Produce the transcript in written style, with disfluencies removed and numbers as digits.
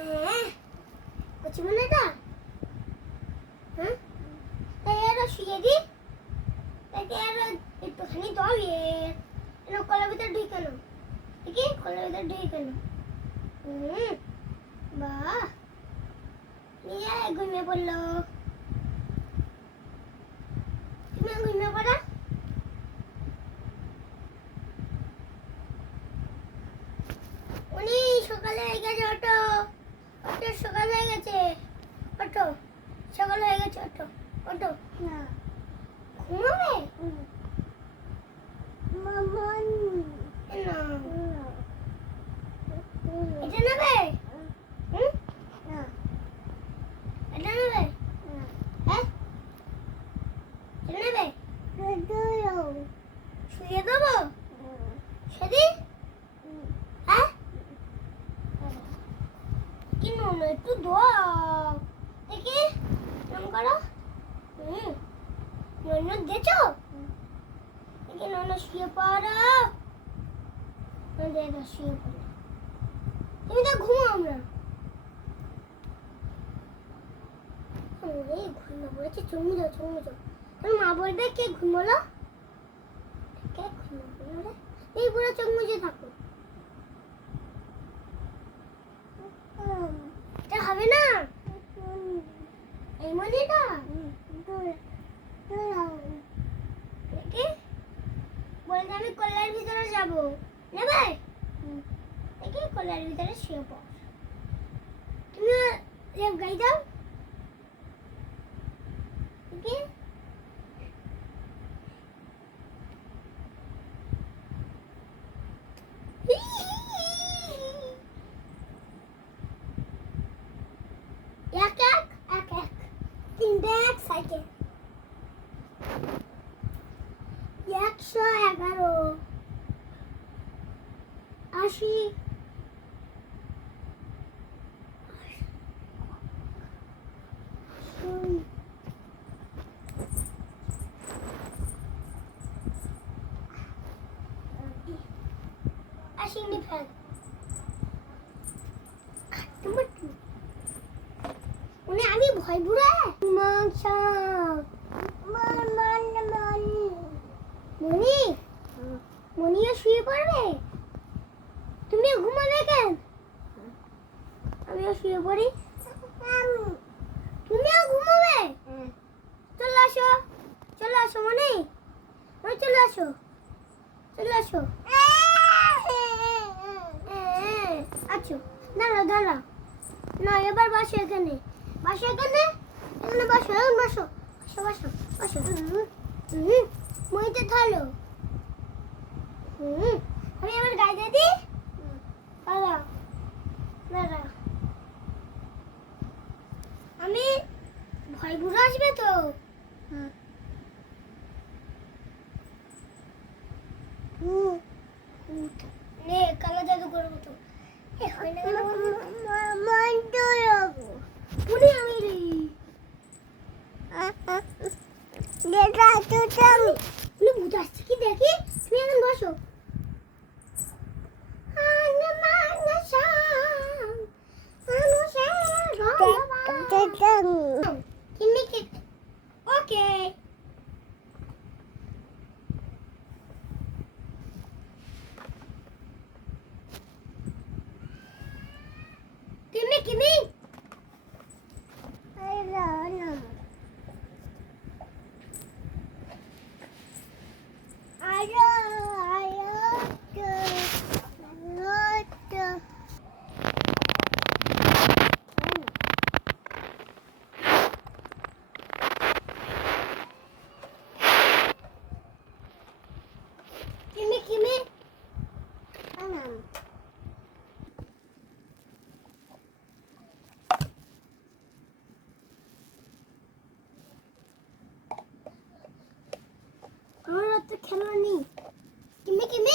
হ্যাঁ কচি মনে এটা হ্যাঁ তাই আরো শুয়ে দি তাকে আরো একটুখানি দাও এর কলার ভিতরে ঢুকে কেন দেখি কলার ভিতরে ঢুকে কেন বাহ নিয়ে ঘুমিয়ে পড়লো তুমি ঘুমিয়ে পড়া উনি সকালে হয়ে গেছে অটো অটো সকাল হয়ে গেছে অটো সকাল হয়ে গেছে অটো অটো না ঘুমাবে মামন না এটা নেবে না এটা নেবে হ্যাঁ এটা নেবে শুয়ে দেবো সেদি হ্যাঁ কি নুন একটু দাও দেখি নুন করো নুন দিয়েছো দেখি নুন শুয়ে পড়ো শুয়ে পড়ো তুমি তো ঘুমো আমরা এই ঘুমো বলেছি চুমু যাও তোর মা বলবে কে ঘুমোলো কে ঘুমোলো এই পুরো চোখ মুজে থাকো এটা হবে না এই মনিটা দেখি বলতে আমি কলার ভিতরে যাব নেবে দেখি কলার ভিতরে শুয়ে পড় তুমি লেপ গাই দাও দেখি এক তিনটে এক সাইকেল 111 80 আসিনি ফেল উনি আমি ভয় বুড়া মাংস মনি মনিও শুয়ে পড়বে তুমিও ঘুমাবে কেন আমিও শুয়ে পড়ি তুমিও ঘুমাবে চলে আসো মনি চলে আসো আচ্ছা দাঁড়া না এবার বসো এখানে বসো মইতে থালো আমি আমার গায়ে দিয়ে দিই দাঁড়া আমি ভয় বুড়ো আসবে তো নে কালো জাদু করবো তো হয় না উনি আমি উনি ভূত আসছে কি দেখি তুমি এখন বসো ওকে Kimmy. I don't know. Kimmy. খেলা নেই কিমি